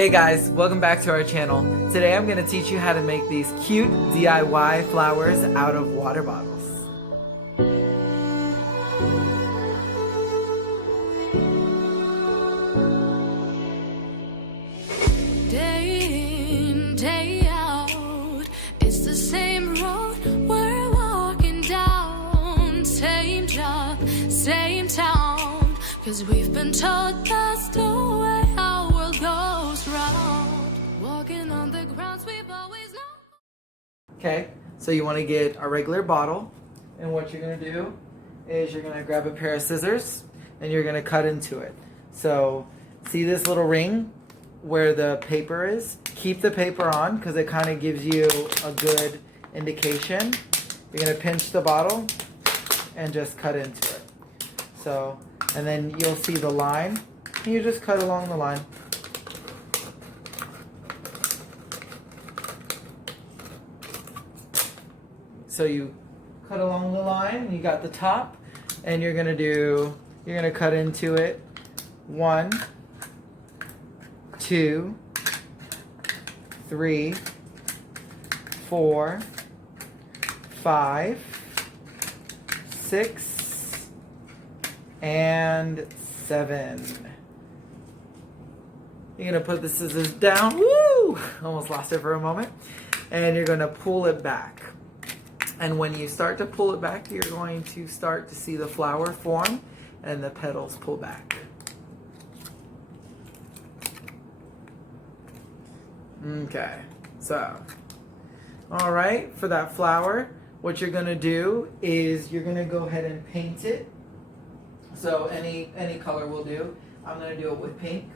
Hey guys, welcome back to our channel. Today I'm going to teach you how to make these cute DIY flowers out of water bottles. Day in, day out, it's the same road we're walking down. Same job, same town, 'cause we've been told that's the way our world goes round. Walking on the grounds we've always known. Okay, so you want to get a regular bottle, and what you're going to do is you're going to grab a pair of scissors and you're going to cut into it. So see this little ring where the paper is? Keep the paper on because it kind of gives you a good indication. You're going to pinch the bottle and just cut into it. So, and then you'll see the line, and you just cut along the line. So you cut along the line, and you got the top, and you're gonna cut into it 1, 2, 3, 4, 5, 6, and 7. You're gonna put the scissors down. Woo! Almost lost it for a moment. And you're gonna pull it back. And when you start to pull it back, you're going to start to see the flower form and the petals pull back. Okay, so, all right, for that flower, what you're gonna do is you're gonna go ahead and paint it. So any color will do. I'm gonna do it with pink.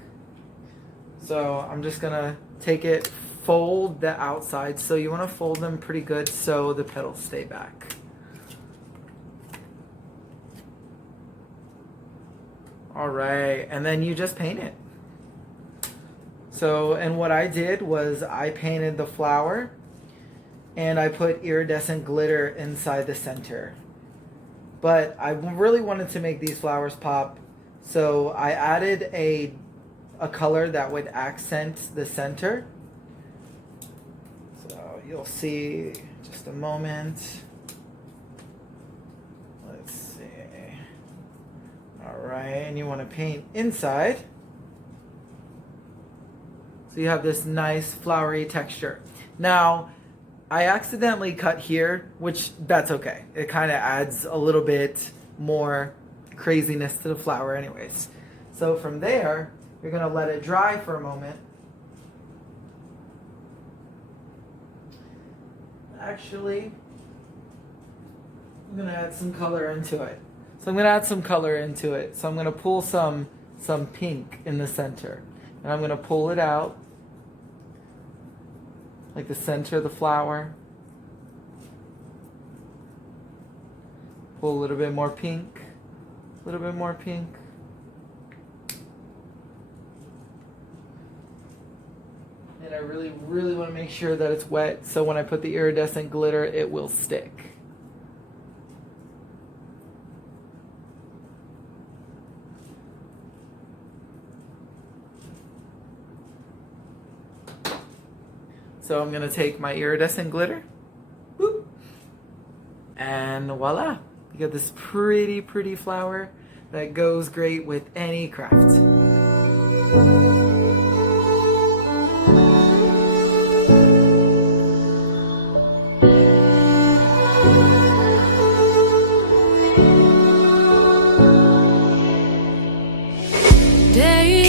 So I'm just gonna take it, fold the outside. So you wanna fold them pretty good so the petals stay back. All right, and then you just paint it. So, and what I did was I painted the flower and I put iridescent glitter inside the center. But I really wanted to make these flowers pop, so I added a color that would accent the center. So you'll see just a moment. Let's see. All right, and you want to paint inside. So you have this nice flowery texture. Now, I accidentally cut here, which that's okay. It kind of adds a little bit more craziness to the flower anyways. So from there, you're gonna let it dry for a moment. Actually, I'm gonna add some color into it. So I'm gonna pull some pink in the center. And I'm gonna pull it out like the center of the flower. Pull a little bit more pink, a little bit more pink. And I really, really want to make sure that it's wet so when I put the iridescent glitter, it will stick. So I'm gonna take my iridescent glitter, whoop, and voila, you got this pretty, pretty flower that goes great with any craft. Day